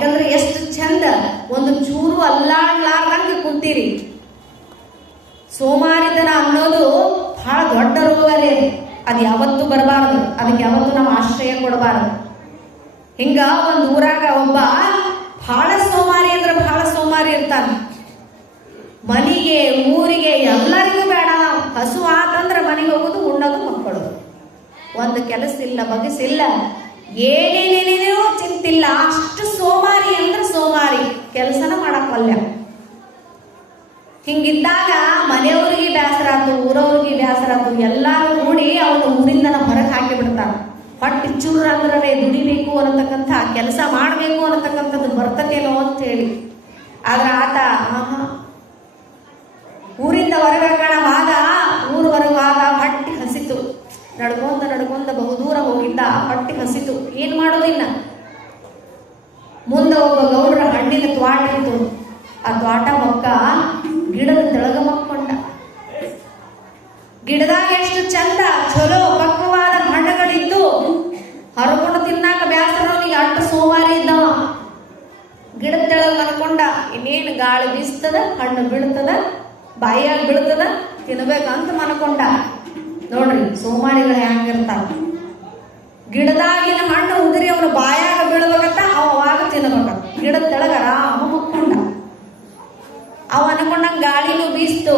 ಯಾಕಂದ್ರೆ ಎಷ್ಟು ಚಂದ ಒಂದು ಚೂರು ಅಲ್ಲಾಡ್ಲಾರ್ದಂಗ ಕುಂತೀರಿ. ಸೋಮಾರಿತನ ಅನ್ನೋದು ಬಹಳ ದೊಡ್ಡ ರೋಗ ರೀ. ಅದು ಯಾವತ್ತೂ ಬರಬಾರದು, ಅದಕ್ಕೆ ಯಾವತ್ತೂ ನಾವು ಆಶ್ರಯ ಕೊಡಬಾರದು. ಹಿಂಗ ಒಂದು ಊರಾಗ ಒಬ್ಬ ಬಹಳ ಸೋಮಾರಿ ಅಂದ್ರೆ ಬಹಳ ಸೋಮಾರಿ ಇರ್ತಾನ. ಮನಿಗೆ ಊರಿಗೆ ಎಲ್ಲರಿಗೂ ಬೇಡ, ನಾವು ಹಸು ಆತಂದ್ರೆ ಮನೆಗೆ ಹೋಗೋದು, ಉಣ್ಣೋದು, ಮಕ್ಕಳೋದು. ಒಂದು ಕೆಲಸ ಇಲ್ಲ, ಬಗೆಸಿಲ್ಲ, ಏನೇನೇನೇನೋ ಚಿಂತಿಲ್ಲ. ಅಷ್ಟು ಸೋಮಾರಿ ಅಂದ್ರೆ ಸೋಮಾರಿ, ಕೆಲಸನ ಮಾಡಕ್ಕಲ್ಲ. ಹಿಂಗಿದ್ದಾಗ ಮನೆಯವ್ರಿಗೆ ಬೇಸರ ಆತು, ಊರವ್ರಿಗೆ ಬೇಸರ ಆತು, ಎಲ್ಲಾರು ಕೂಡಿ ಅವನು ಊರಿಂದ ಹೊರಗೆ ಹಾಕಿ ಬಿಡ್ತಾರ. ಹೊಟ್ಟೆ ಚೂರ ಅಂದ್ರೆ ದುಡಿಬೇಕು ಅನ್ನತಕ್ಕಂಥ, ಕೆಲಸ ಮಾಡಬೇಕು ಅನ್ನತಕ್ಕಂಥದ್ದು ಬರ್ತತೇನೋ ಅಂತ ಹೇಳಿ. ಆದ್ರ ಆತ ಊರಿಂದ ಹೊರಗಾದ, ಊರವರೆಗಾದ, ಹೊಟ್ಟೆ ಹಸಿತು. ನಡ್ಕೊಂಡ ಬಹುದೂರ ಹೋಗಿದ್ದ, ಹೊಟ್ಟೆ ಹಸಿತು. ಏನ್ ಮಾಡೋದಿಲ್ಲ. ಮುಂದೆ ಒಬ್ಬ ಗೌಡ್ರ ಹಣ್ಣಿನ ತ್ವಾಟ ಇತ್ತು. ಆ ತ್ವಾಟ ಮಕ್ಕ ಗಿಡದ ತೆಳಗ ಮಕ್ಕೊಂಡ. ಗಿಡದಾಗ ಎಷ್ಟು ಚಂದ ಚಲೋ ಪಕ್ವವಾದ ಹಣ್ಣುಗಳಿದ್ದು ಹರಕೊಂಡು ತಿನ್ನಾಕ ಬ್ಯಾಸರವನಿಗೆ ಅಟ್ಟ ಸೋಮಾರಿ ಇದ್ದವ. ಗಿಡದ ತೆಳಗ ಮನ್ಕೊಂಡ. ಇನ್ನೇನು ಗಾಳಿ ಬೀಸ್ತದ, ಹಣ್ಣು ಬೀಳ್ತದ, ಬಾಯಿಯಾಗ ಬೀಳ್ತದ, ತಿನ್ಬೇಕಂತ ಮನ್ಕೊಂಡ. ನೋಡ್ರಿ ಸೋಮಾರಿಗಳು ಹೆಂಗಿರ್ತಾವ. ಗಿಡದಾಗಿನ ಹಣ್ಣು ಉದುರಿ ಅವನು ಬಾಯಾಗ ಬೀಳ್ಬೇಕಂತ ಅವಾಗ ತಿನ್ಬೇಕಂತ ಗಿಡದ ತೆಳಗ ಆರಾಮ ಮಕ್ಕೊಂಡ. ಅವ ಅನ್ಕೊಂಡಂಗ ಗಾಳಿನೂ ಬೀಸ್ತು,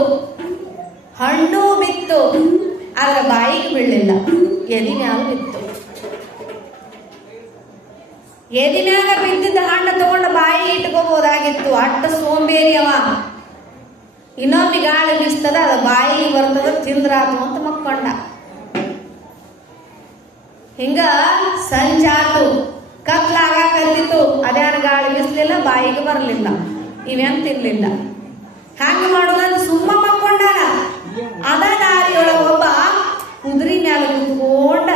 ಹಣ್ಣು ಬಿತ್ತು, ಆದ್ರೆ ಬಾಯಿಗೆ ಬೀಳಲಿಲ್ಲ, ಎದಿನ್ಯಾಗ ಬಿತ್ತು. ಎದಿನ್ಯಾಗ ಬಿದ್ದಿದ್ದ ಹಣ್ಣು ತಗೊಂಡು ಬಾಯಿ ಇಟ್ಕೋಬಹುದಾಗಿತ್ತು. ಅಟ್ಟ ಸೋಂಬೇರಿ ಅವ. ಇನ್ನೊಮ್ಮೆ ಗಾಳಿ ಬೀಸ್ತದ, ಅದು ಬಾಯಿಗೆ ಬರ್ತದ, ತಿಂದ್ರಾತು ಅಂತ ಮಕ್ಕೊಂಡ. ಹಿಂಗ ಸಂಜಾತು, ಕತ್ಲಾಗತ್ತಿತ್ತು. ಅದ್ಯಾನ ಗಾಳಿ ಬೀಸ್ಲಿಲ್ಲ, ಬಾಯಿಗೆ ಬರಲಿಲ್ಲ, ಇವೇನ್ ತಿನ್ಲಿಲ್ಲ. ಹ್ಯಾಂಗ ಮಾಡೋದಂತ ಸುಮ್ಮ ಮಕ್ಕೊಂಡಾನ. ಅದ ದಾರಿಯೊಳಗ ಒಬ್ಬ ಕುದುರೆ ಮ್ಯಾಲ ಕುತ್ಕೊಂಡ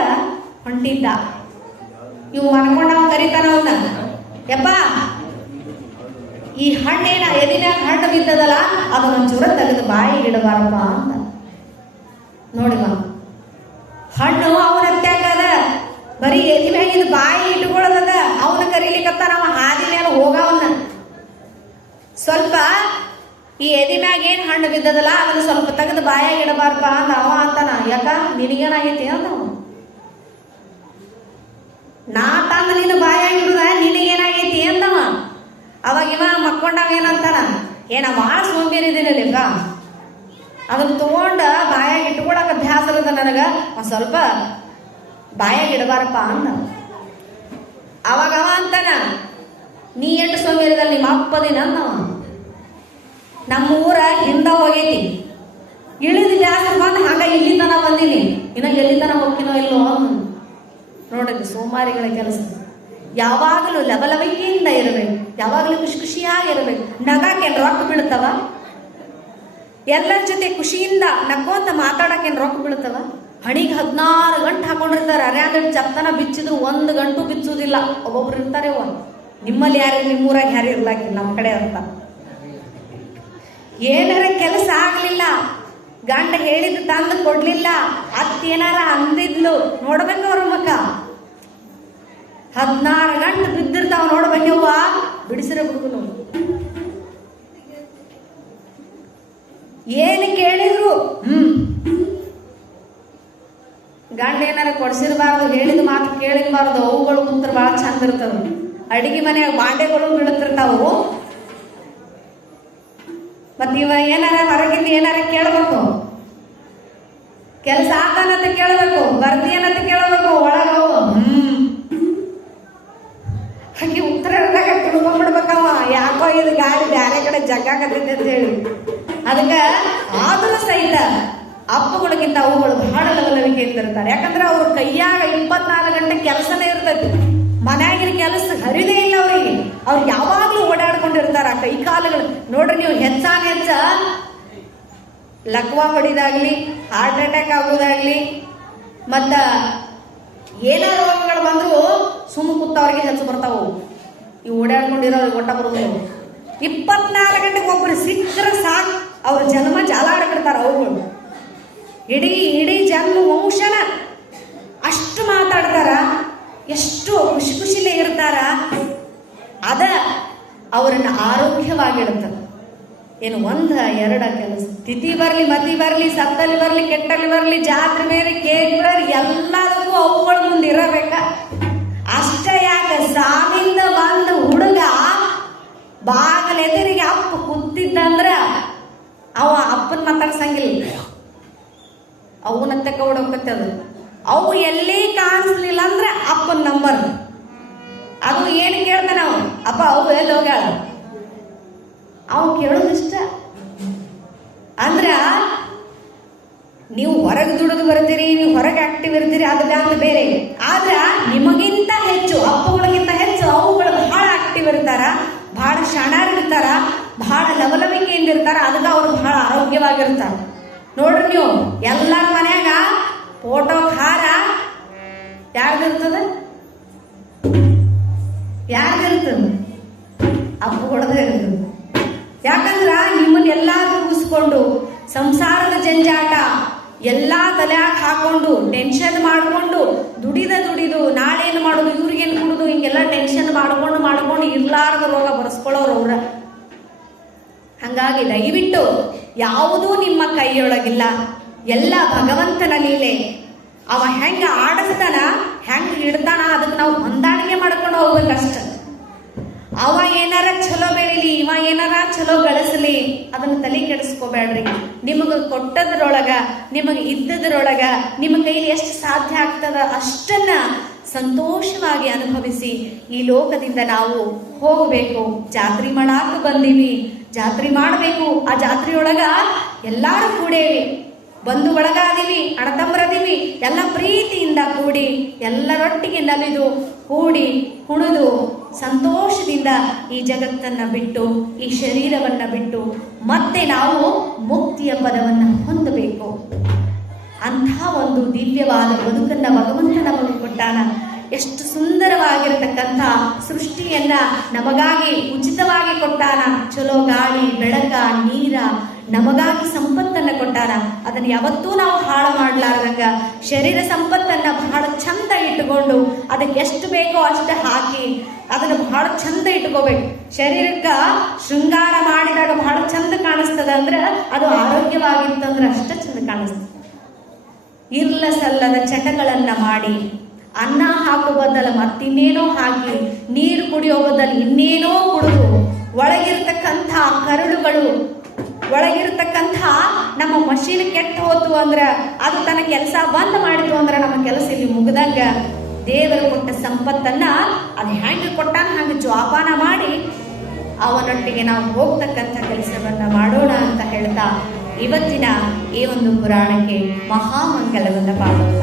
ಹೊಂಟಿದ್ದ. ಇವ್ ಮನ್ಕೊಂಡವ ಕರಿತಾನ ಅವನ್ನ, ಯಪ್ಪ ಈ ಹಣ್ಣೇನ ಎದಿನಾಗ ಹಣ್ಣು ಬಿದ್ದದಲ್ಲ, ಅದು ಒಂಚೂರ ತೆಗೆದು ಬಾಯಿಗೆ ಇಡಬಾರಪ್ಪ ಅಂತ. ನೋಡಿವ ಹಣ್ಣು ಅವನ ಹತ್ಯಾಕದ, ಬರೀ ಎದಿ ಮ್ಯಾಗಿನ ಬಾಯಿ ಇಟ್ಕೊಳ್ಳೋದದ. ಅವನ ಕರೀಲಿಕ್ಕತ್ತ ನಾವು ಹಾದಿ ಮೇಲೆ ಹೋಗವನ್ನ. ಸ್ವಲ್ಪ ಈ ಎದಿ ಮ್ಯಾಗ ಏನ್ ಹಣ್ಣು ಬಿದ್ದದಲ್ಲ ಅದನ್ನ ಸ್ವಲ್ಪ ತೆಗೆದು ಬಾಯಾಗ ಇಡಬಾರಪ್ಪ ಅಂತ ಅವ ಅಂತಾನ. ಯಾಕ ನಿನಗೇನಾಗೈತಿ ಅಂದವ. ನಾ ತಂದ ನೀನು ಬಾಯಾಗ ಇಡುದ, ನಿನಗೇನಾಗೈತಿ ಅಂದವ. ಅವಾಗ ಇವ ಮಕ್ಕೊಂಡಾಗ ಏನಂತಾನ, ಏನ ಭಾಳ ಸೋಂಬೇರಿದ್ದೀನಲ್ಲಿಗ, ಅದನ್ನ ತಗೊಂಡ ಬಾಯಾಗ ಇಟ್ಕೊಳಕ ಅಭ್ಯಾಸ ಇರದ ನನಗ, ಒಂದ್ ಸ್ವಲ್ಪ ಬಾಯಾಗ ಇಡಬಾರಪ್ಪ ಅಂದ. ಅವಾಗ ಅವ ಅಂತಾನ, ನೀ ಎಷ್ಟು ಸೋಂಬೇರಿದಲ್ಲ, ನಿಮ್ಮ ಅಪ್ಪದಿನ ಅಂದವ. ನಮ್ಮ ಊರ ಹಿಂದ ಹೋಗೈತಿ, ಇಳಿದು ಬ್ಯಾಸರ ಬಂದು ಹಂಗ ಇಲ್ಲಿ ತನ ಬಂದೀನಿ, ಇನ್ನ ಎಲ್ಲಿ ತನ ಹೋಗ್ತೀನೋ ಇಲ್ಲೋ. ನೋಡ್ರಿ ಸೋಮಾರಿಗಳ ಕೆಲಸ. ಯಾವಾಗಲೂ ಲವಲವಿಕೆಯಿಂದ ಇರಬೇಕು, ಯಾವಾಗಲೂ ಖುಷಿ ಖುಷಿಯಾಗಿರ್ಬೇಕು. ನಗಾಕೇನ್ ರೊಕ್ಕ ಬೀಳ್ತವ? ಎಲ್ಲರ ಜೊತೆ ಖುಷಿಯಿಂದ ನಕ್ಕೊಂತ ಮಾತಾಡಕೇನ್ ರೊಕ್ಕ ಬೀಳ್ತವ? ಹಣಿಗೆ 16 ಗಂಟೆ ಹಾಕೊಂಡಿರ್ತಾರೆ. ಅರ್ಯಾಂದ ಚಪ್ತನ ಬಿಚ್ಚಿದ್ರು 1 ಗಂಟು ಬಿಚ್ಚುದಿಲ್ಲ. ಒಬ್ಬೊಬ್ರು ಇರ್ತಾರೆ. ನಿಮ್ಮಲ್ಲಿ ಯಾರು, ನಿಮ್ಮೂರಾಗ ಯಾರು ಇರ್ಲಾಕಿಲ್ಲ, ನಮ್ಮ ಕಡೆ ಅಂತ. ಏನಾರ ಕೆಲಸ ಆಗ್ಲಿಲ್ಲ, ಗಂಡ ಹೇಳಿದ್ದು ತಂದು ಕೊಡ್ಲಿಲ್ಲ, ಅತ್ತೇನಾರ ಅಂದಿದ್ಲು, ನೋಡ್ಬೇಕು ಅವ್ರ ಮಕ್ಕ. 16 ಗಂಟೆ ಬಿದ್ದಿರ್ತಾವ, ನೋಡ್ಬೇಕವ್ವ, ಬಿಡಿಸಿರ ಬಿಡ್ಕು. ಏನು ಕೇಳಿದ್ರು ಗಂಡ ಏನಾರ ಕೊಡ್ಸಿರ್ಬಾರ್ದು, ಹೇಳಿದ ಮಾತು ಕೇಳಿರ್ಬಾರ್ದು. ಅವುಗಳು ಕುಂತ್ರ ಭಾಳ ಚಂದ ಇರ್ತಾವ. ಅಡಿಗೆ ಮನೆಯಾಗ ಬಾಂಡೆಗಳು ಬೀಳುತ್ತಿರ್ತಾವು. ಮತ್ತ ಇವ ಏನಾರ ಹೊರಗಿಂದ ಏನಾರ ಕೇಳ್ಬೇಕು, ಕೆಲಸ ಆತನಂತ ಕೇಳ್ಬೇಕು, ಬರ್ತೀಯನಂತ ಕೇಳ್ಬೇಕು. ಒಳಗ ಹಾಗೆ ಉತ್ತರ ತಿಳ್ಕೊಂಡ್ಬಿಡ್ಬೇಕವ. ಯಾಕೋ ಇದು ಗಾಳಿ ಬ್ಯಾರೆ ಕಡೆ ಜಗ್ಗಾಕತ್ತೈತೆ ಅಂತ ಹೇಳಿ. ಅದಕ್ಕ ಆದ್ರೂ ಸಹಿತ ಅಪ್ಪಗಳಿಗಿಂತ ಅವುಗಳು ಬಹಳ ಲವಲವಿಕೆ ಇರ್ತಾರೆ. ಯಾಕಂದ್ರೆ ಅವ್ರ ಕೈಯಾಗ 24 ಗಂಟೆ ಕೆಲಸನೇ ಇರ್ತೈತಿ. ಮನ್ಯಾಗಿನ ಕೆಲಸ ಹರಿದೇ ಇಲ್ಲ ಅವ್ರಿಗೆ. ಅವ್ರು ಯಾವಾಗ್ಲೂ ಓಡಾಡ್ಕೊಂಡಿರ್ತಾರ. ಕೈ ಕಾಲುಗಳು ನೋಡ್ರಿ ನೀವು, ಹೆಚ್ಚಾನ ಹೆಚ್ಚ ಲಕ್ವಾ ಹೊಡಿದಾಗ್ಲಿ, ಹಾರ್ಟ್ ಅಟ್ಯಾಕ್ ಆಗೋದಾಗ್ಲಿ, ಮತ್ತ ಏನೋ ರೋಗಗಳು ಬಂದ್ರು ಸುಮ್ಮ ಕೂತವ್ರಿಗೆ ಹೆಚ್ಚು ಬರ್ತಾವು. ಇವು ಓಡಾಡ್ಕೊಂಡಿರೋರು ಒಟ್ಟ ಬರೋದು. 24 ಗಂಟೆಗೆ ಒಬ್ಬರು ಸಿಕ್ಕರ ಸಾಕು, ಅವ್ರ ಜನ್ಮ ಜಾಲಾಡ್ಬಿಡ್ತಾರ ಅವುಗಳು. ಇಡೀ ಜನ್ಮ ವಂಶನ ಅಷ್ಟು ಮಾತಾಡ್ತಾರ. ಎಷ್ಟು ಖುಷಿ ಖುಷಿಲೇ ಇರ್ತಾರ. ಅದ ಅವರನ್ನ ಆರೋಗ್ಯವಾಗಿಡುತ್ತದೆ. ಏನು ಒಂದ ಎರಡ ಕೆಲಸ ತಿಥಿ ಬರಲಿ, ಮತಿ ಬರಲಿ, ಸತ್ತಲ್ಲಿ ಬರಲಿ, ಕೆಟ್ಟಲ್ಲಿ ಬರಲಿ, ಜಾತ್ರೆ ಬೇರೆ, ಕೇಕ್ ಬರಲಿ, ಎಲ್ಲದಕ್ಕೂ ಅವುಗಳ ಮುಂದೆ ಇರಬೇಕ. ಅಷ್ಟ ಯಾಕೆ ಸಾವಿಂದ ಬಂದ ಹುಡುಗ ಬಾಗಲೆದುರಿಗೆ ಅಪ್ಪ ಕೂತಿದ್ದಂದ್ರ ಅವ ಅಪ್ಪನ ಮಾತಾಡ್ಸಂಗಿಲ್ಲ, ಅವನಂತ ಕೌಡೋಕತ್ತದ. ಅವು ಎಲ್ಲಿ ಕಾಣಿಸ್ಲಿಲ್ಲ ಅಂದ್ರೆ ಅಪ್ಪನ ನಂಬರ್ ಅದು ಏನು ಕೇಳ್ತಾನ ಅವ, ಅಪ್ಪ ಅವು ಎಲ್ಲಿ ಹೋಗ್ಯಾಳ, ಅವ್ ಕೇಳೋದಿಷ್ಟ. ಅಂದ್ರ ನೀವು ಹೊರಗೆ ದುಡಿದು ಬರ್ತೀರಿ, ನೀವು ಹೊರಗೆ ಆಕ್ಟಿವ್ ಇರ್ತೀರಿ, ಅದ್ರ ಅಂತ ಬೇರೆ. ಆದ್ರ ನಿಮಗಿಂತ ಹೆಚ್ಚು, ಅಪ್ಪಗಳಿಗಿಂತ ಹೆಚ್ಚು ಅವುಗಳು ಬಹಳ ಆಕ್ಟಿವ್ ಇರ್ತಾರ, ಬಹಳ ಶಾಣಾರಿರ್ತಾರ, ಬಹಳ ಲವಲವಿಕೆಯಿಂದ ಇರ್ತಾರ. ಅದಕ್ಕೆ ಅವ್ರು ಬಹಳ ಆರೋಗ್ಯವಾಗಿರ್ತಾರ. ನೋಡ್ರಿ ನೀವು ಎಲ್ಲರ ಮನ್ಯಾಗ ಫೋಟೋ ಹಾರ ಯಾರ್ದಿರ್ತದ? ಯಾರ್ದಿರ್ತದ? ಅಪ್ಪುಗಳದ ಇರ್ತದ. ಯಾಕಂದ್ರ ನಿಮ್ಮನ್ನೆಲ್ಲಾ ಮುಗಿಸ್ಕೊಂಡು ಸಂಸಾರದ ಜಂಜಾಟ ಎಲ್ಲಾ ತಲೆಯಾಗ ಹಾಕೊಂಡು ಟೆನ್ಷನ್ ಮಾಡ್ಕೊಂಡು ದುಡಿದು ನಾಳೆ ಏನು ಮಾಡೋದು, ಇವ್ರಿಗೇನು ಕೊಡುದು, ಹಿಂಗೆಲ್ಲ ಟೆನ್ಷನ್ ಮಾಡ್ಕೊಂಡು ಇರ್ಲಾರದ ರೋಗ ಬರೆಸ್ಕೊಳ್ಳೋರು ಅವ್ರ. ಹಂಗಾಗಿ ದಯವಿಟ್ಟು ಯಾವುದೂ ನಿಮ್ಮ ಕೈಯೊಳಗಿಲ್ಲ, ಎಲ್ಲ ಭಗವಂತನ ಲೀಲೆ. ಅವ ಹೆಂಗ ಆಡಿಸ್ತಾನ, ಹೆಂಗ ಇಡ್ತಾನ, ಅದಕ್ಕೆ ನಾವು ಹೊಂದಾಣಿಕೆ ಮಾಡ್ಕೊಂಡು ಹೋಗ್ಬೇಕಷ್ಟ. ಅವ ಏನಾರ ಚಲೋ ಬೆಳಿಲಿ, ಇವ ಏನಾರ ಚಲೋ ಗಳಿಸಲಿ, ಅದನ್ನ ತಲೆ ಕೆಡಿಸ್ಕೋಬೇಡ್ರಿ. ನಿಮಗ ಕೊಟ್ಟದ್ರೊಳಗ, ನಿಮಗೆ ಇದ್ದದ್ರೊಳಗ ನಿಮ್ಮ ಕೈಲಿ ಎಷ್ಟು ಸಾಧ್ಯ ಆಗ್ತದ ಅಷ್ಟನ್ನ ಸಂತೋಷವಾಗಿ ಅನುಭವಿಸಿ ಈ ಲೋಕದಿಂದ ನಾವು ಹೋಗ್ಬೇಕು. ಜಾತ್ರೆ ಮಾಡಾಕ ಬಂದೀವಿ, ಜಾತ್ರೆ ಮಾಡಬೇಕು. ಆ ಜಾತ್ರೆಯೊಳಗ ಎಲ್ಲಾರು ಕೂಡೇವಿ, ಬಂಧು ಬಳಗ ಅದೀವಿ, ಅಣ್ಣತಮ್ಮರದೀವಿ, ಎಲ್ಲ ಪ್ರೀತಿಯಿಂದ ಕೂಡಿ ಎಲ್ಲರೊಟ್ಟಿಗೆ ನಲಿದು ಕೂಡಿ ಕುಣಿದು ಸಂತೋಷದಿಂದ ಈ ಜಗತ್ತನ್ನ ಬಿಟ್ಟು, ಈ ಶರೀರವನ್ನ ಬಿಟ್ಟು ಮತ್ತೆ ನಾವು ಮುಕ್ತಿಯ ಪದವನ್ನು ಹೊಂದಬೇಕು. ಅಂಥ ಒಂದು ದಿವ್ಯವಾದ ಬದುಕನ್ನ ಭಗವಂತ ನಮಗೆ ಕೊಟ್ಟಾನ. ಎಷ್ಟು ಸುಂದರವಾಗಿರತಕ್ಕಂಥ ಸೃಷ್ಟಿಯನ್ನ ನಮಗಾಗಿ ಉಚಿತವಾಗಿ ಕೊಟ್ಟಾನ. ಚಲೋ ಗಾಳಿ, ಬೆಳಕ, ನೀರ, ನಮಗಾಗಿ ಸಂಪತ್ತನ್ನ ಕೊಟ್ಟಾನ. ಅದನ್ನ ಯಾವತ್ತೂ ನಾವು ಹಾಳು ಮಾಡ್ಲಾರ್ದಂಗ ಶರೀರ ಸಂಪತ್ತನ್ನ ಬಹಳ ಚಂದ ಇಟ್ಟುಕೊಂಡು ಅದಕ್ಕೆ ಎಷ್ಟು ಬೇಕೋ ಅಷ್ಟು ಹಾಕಿ ಅದನ್ನ ಬಹಳ ಚಂದ ಇಟ್ಕೋಬೇಕು. ಶರೀರಕ್ಕ ಶೃಂಗಾರ ಮಾಡಿದಾಗ ಬಹಳ ಚಂದ ಕಾಣಿಸ್ತದ ಅಂದ್ರೆ ಅದು ಆರೋಗ್ಯವಾಗಿತ್ತಂದ್ರೆ ಅಷ್ಟ ಚಂದ ಕಾಣಿಸ್ತದೆ. ಇರ್ಲ ಸಲ್ಲದ ಚಟಗಳನ್ನ ಮಾಡಿ, ಅನ್ನ ಹಾಕೋ ಬದಲು ಮತ್ತಿನ್ನೇನೋ ಹಾಕಿ, ನೀರು ಕುಡಿಯೋ ಬದಲು ಇನ್ನೇನೋ ಕುಡಿದು, ಒಳಗಿರ್ತಕ್ಕಂಥ ಕರುಳುಗಳು, ಒಳಗಿರ್ತಕ್ಕಂಥ ನಮ್ಮ ಮಷೀನ್ ಕೆಟ್ಟ ಹೋತು ಅಂದ್ರೆ ಅದು ತನ್ನ ಕೆಲಸ ಬಂದ್ ಮಾಡಿತು ಅಂದ್ರೆ ನಮ್ಮ ಕೆಲಸ ಇಲ್ಲಿ ಮುಗ್ದಂಗ. ದೇವರು ಕೊಟ್ಟ ಸಂಪತ್ತನ್ನ ಅದು ಹೆಂಗೆ ಕೊಟ್ಟಾನ ಹಂಗೆ ಜೋಪಾನ ಮಾಡಿ ಅವನೊಟ್ಟಿಗೆ ನಾವು ಹೋಗ್ತಕ್ಕಂಥ ಕೆಲಸವನ್ನ ಮಾಡೋಣ ಅಂತ ಹೇಳ್ತಾ ಇವತ್ತಿನ ಈ ಒಂದು ಪುರಾಣಕ್ಕೆ ಮಹಾಮಂಗಲವನ್ನ ಮಾಡೋಣ.